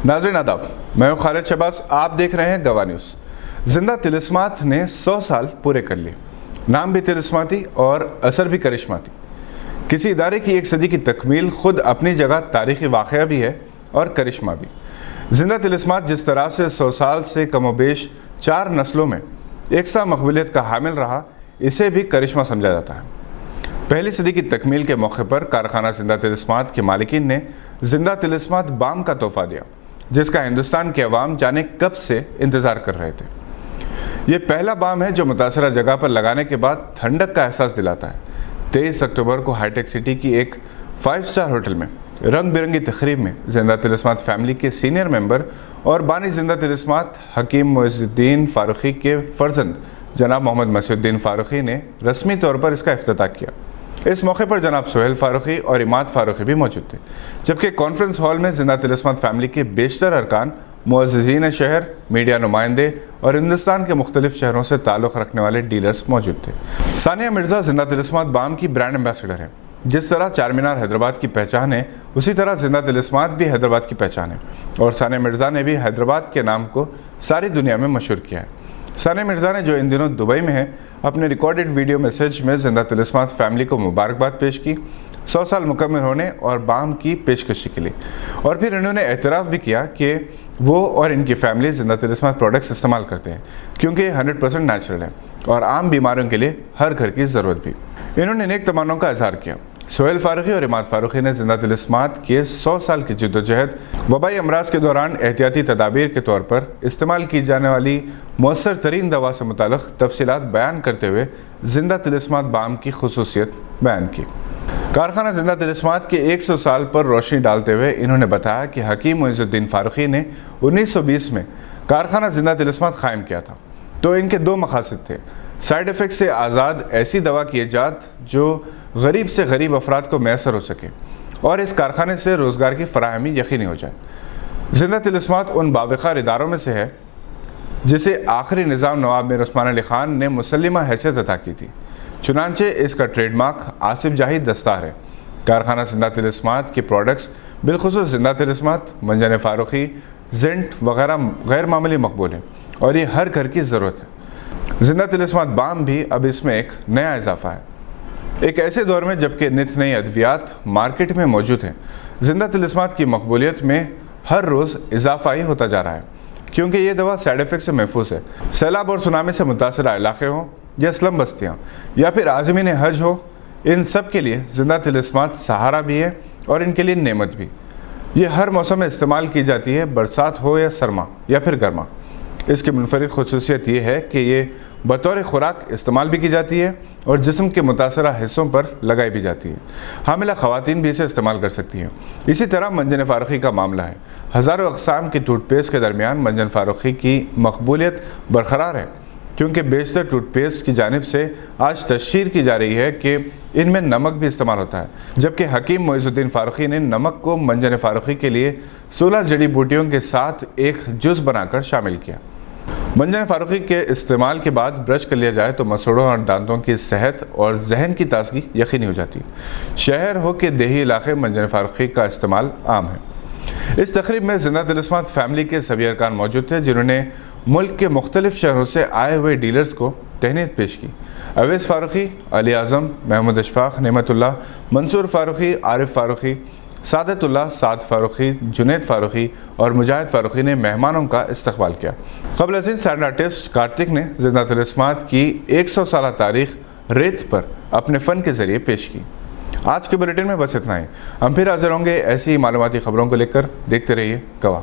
नाज़रीन आदाब, मैं हूं खालिद शहबाज। आप देख रहे हैं गवाह न्यूज़। जिंदा तिलिस्मात ने 100 साल पूरे कर लिए। नाम भी तिलिस्माती और असर भी करिश्माती। किसी इदारे की एक सदी की तकमील खुद अपनी जगह तारीख़ी वाक़या भी है और करिश्मा भी। जिंदा तिलिस्मात जिस तरह से 100 साल से कमोबेश 4 नस्लों में एकसा मकबूलियत का हामिल रहा, इसे भी करिश्मा समझा जाता है। पहली सदी की तकमील के मौके पर कारखाना जिंदा तिलिस्मात के मालिकीन ने जिंदा तिलिस्मात बाम का तोहफा दिया, जिसका हिंदुस्तान के अवाम जाने कब से इंतज़ार कर रहे थे। ये पहला बाम है जो मुतासरा जगह पर लगाने के बाद ठंडक का एहसास दिलाता है। 23 अक्टूबर को हाईटेक सिटी की एक 5 स्टार होटल में रंग बिरंगी तकरीब में जिंदा तिलिस्मात फैमिली के सीनियर मेंबर और बानी जिंदा तिलिस्मात हकीम मोइज़ुद्दीन फ़ारूक़ी के फ़र्जंद जनाब मोहम्मद मसीहुद्दीन फ़ारूक़ी ने रस्मी तौर पर इसका इफ्तिताह किया। इस मौके पर जनाब सोहेल फ़ारूक़ी और इमाद फ़ारूक़ी भी मौजूद थे, जबकि कॉन्फ्रेंस हॉल में जिंदा तिलिस्मात फैमिली के बेशतर अरकान, मुअज़्ज़िज़ीन शहर, मीडिया नुमाइंदे और हिंदुस्तान के मुख्तलिफ शहरों से ताल्लुक़ रखने वाले डीलर्स मौजूद थे। सानिया मिर्ज़ा जिंदा तिलिस्मात बाम की ब्रांड एम्बेसडर है। जिस तरह चार मीनार हैदराबाद की पहचान है, उसी तरह जिंदा तिलिस्मात भी हैदराबाद की पहचान है और सानिया मिर्ज़ा ने भी हैदराबाद के नाम को सारी दुनिया में मशहूर किया है। सानिया मिर्ज़ा ने, जो इन दिनों दुबई में है, अपने रिकॉर्डेड वीडियो मैसेज में जिंदा तिलिस्मात फैमिली को मुबारकबाद पेश की 100 साल मुकम्मल होने और बाम की पेशकशी के लिए। और फिर इन्होंने एतराफ़ भी किया कि वो और इनकी फैमिली जिंदा तिलिस्मात प्रोडक्ट्स इस्तेमाल करते हैं, क्योंकि 100% नेचुरल है और आम बीमारियों के लिए हर घर की ज़रूरत भी। इन्होंने नेक तमन्नाओं का इज़हार किया। सोहेल फ़ारूक़ी और इमाद फ़ारूक़ी ने जिंदा तिलिस्मात के 100 साल की जद्दोजहद, वबाई अमराज के दौरान एहतियाती तदाबीर के तौर पर इस्तेमाल की जाने वाली मौसर तरीन दवा से मुताल्लिक़ तफसीलात बयान करते हुए जिंदा तिलिस्मात बाम की खुसूसियत बयान की। कारखाना जिंदा तिलिस्मात के 100 साल पर रोशनी डालते हुए इन्होंने बताया कि हकीम मोइज़ुद्दीन फ़ारूक़ी ने 1920 में कारखाना जिंदा तिलिस्मात क़ायम किया था, तो इनके 2 मक़ासद थे। साइड इफ़ेक्ट से आज़ाद ऐसी दवा की ईजाद जो गरीब से गरीब अफराद को मैसर हो सके और इस कारखाने से रोज़गार की फराहमी यकीनी हो जाए। जिंदा तिलिस्मात उन बावक़ार इदारों में से है जिसे आखिरी निज़ाम नवाब मीर उस्मान अली ख़ान ने मुसल्लिमा हैसियत अता की थी। चुनांचे इसका ट्रेडमार्क आसिफ जाही दस्तार है। कारखाना जिंदा तिलिस्मात के प्रोडक्ट्स बिलखुसूस जिंदा तिलिस्मात, मंजन फ़ारूक़ी, ज़िंट वगैरह गैर मामूली मकबूल है और ये हर घर की ज़रूरत है। जिंदा तिलिस्मात बाम भी अब इसमें एक नया इजाफ़ा है। एक ऐसे दौर में जबकि नित नई अद्वियात मार्केट में मौजूद हैं, जिंदा तिलिस्मात की मकबूलियत में हर रोज़ इजाफा ही होता जा रहा है, क्योंकि ये दवा साइड इफ़ेक्ट से महफूज है। सैलाब और सुनामी से मुतासरा इलाके हों या स्लम बस्तियाँ या फिर आज़मीन हज हो, इन सब के लिए जिंदा तिलिस्मात सहारा भी है और इनके लिए नेमत भी। ये हर मौसम में इस्तेमाल की जाती है, बरसात हो या सरमा या फिर गर्मा। इसकी मुनफरिद खुसूसियत ये है कि ये बतौर खुराक इस्तेमाल भी की जाती है और जिस्म के मुतासरा हिस्सों पर लगाई भी जाती है। हामिला ख़वातीन भी इसे इस्तेमाल कर सकती हैं। इसी तरह मंजन फ़ारूक़ी का मामला है। हज़ारों अक़साम की टूथपेस्ट के दरमियान मंजन फ़ारूक़ी की मकबूलियत बरकरार है, क्योंकि बेशतर टूथपेस्ट की जानिब से आज तशहीर की जा रही है कि इनमें नमक भी इस्तेमाल होता है, जबकि हकीम मोइज़ुद्दीन फ़ारूक़ी ने नमक को मंजन फ़ारूक़ी के लिए 16 जड़ी बूटियों के साथ एक जुज़ बनाकर शामिल किया। मंजन फ़ारूक़ी के इस्तेमाल के बाद ब्रश कर लिया जाए तो मसूड़ों और दांतों की सेहत और जहन की ताज़गी यकीनी हो जाती है। शहर हो के देही इलाके मंजन फ़ारूक़ी का इस्तेमाल आम है। इस तकरीब में जिंदा तिलिस्मात फैमिली के सभी अरकान मौजूद थे, जिन्होंने मुल्क के मुख्तलिफ शहरों से आए हुए डीलर्स को तहनीत पेश की। अवैस फ़ारूक़ी, अली आज़म, महमूद अशफ़ाक़, नेमतुल्लाह, मंसूर फ़ारूक़ी, आरिफ फ़ारूक़ी, सादतुल्लाह, साद फ़ारूक़ी, जुनैद फ़ारूक़ी और मुजाहिद फ़ारूक़ी ने मेहमानों का इस्तक़बाल किया। क़ब्ल अज़ीं साउंड आर्टिस्ट कार्तिक ने जिंदा तिलिस्मात की 100 साला तारीख़ रेत पर अपने फ़न के ज़रिए पेश की। आज के बुलेटिन में बस इतना ही। हम फिर हाज़िर होंगे ऐसी ही मालूमाती ख़बरों को लेकर। देखते रहिए गवाह।